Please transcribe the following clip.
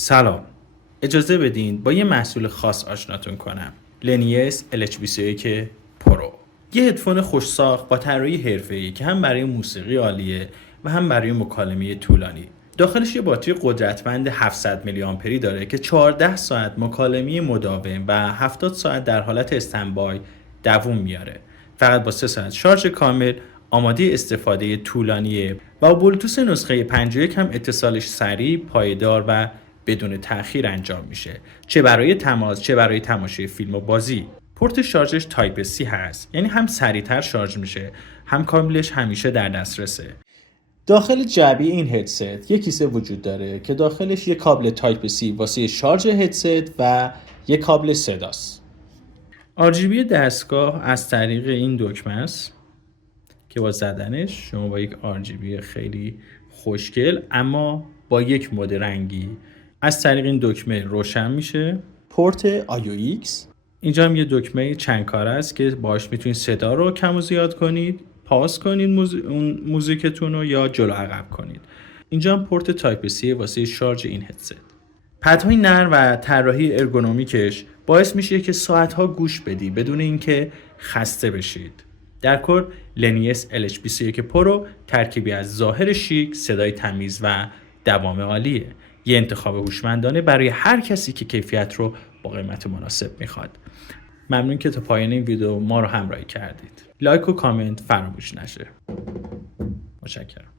سلام. اجازه بدین با یه محصول خاص آشناتون کنم. لنیس LH21 پرو. یه هدفون خوش ساخت با طراحی حرفه‌ای که هم برای موسیقی عالیه و هم برای مکالمه طولانی. داخلش یه باتری قدرتمند 700 میلی آمپری داره که 14 ساعت مکالمه مداوم و 70 ساعت در حالت استندبای دووم میاره. فقط با 3 ساعت شارژ کامل آماده استفاده طولانیه و با بلوتوث نسخه 51 هم اتصالش سریع، پایدار و بدون تأخیر انجام میشه، چه برای تماس چه برای تماشای فیلم و بازی. پورت شارژش تایپ C هست، یعنی هم سریعتر شارژ میشه هم کابلش همیشه در دسترسه. داخل جعبه این هدست یک کیسه وجود داره که داخلش یک کابل تایپ C واسه شارژ هدست و یک کابل صداست. RGB دستگاه از طریق این دکمه است که با زدنش شما با یک RGB خیلی خوشگل اما با یک مد رنگی از طریق این دکمه روشن میشه. پورت AUX، اینجا هم یه دکمه چند کاره است که باهاش میتونید صدا رو کم و زیاد کنید، پاس کنید موزیکتون رو یا جلو عقب کنید. اینجا هم پورت تایپ C واسه شارژ این هدست. پدهای نرم و طراحی ارگونومیکش باعث میشه که ساعتها گوش بدی بدون اینکه خسته بشید. در کل لنیس LH21 پرو ترکیبی از ظاهر شیک، صدای تمیز و دوام عالیه. یه انتخاب هوشمندانه برای هر کسی که کیفیت رو با قیمت مناسب میخواد. ممنون که تا پایان این ویدیو ما رو همراهی کردید. لایک و کامنت فراموش نشه. متشکرم.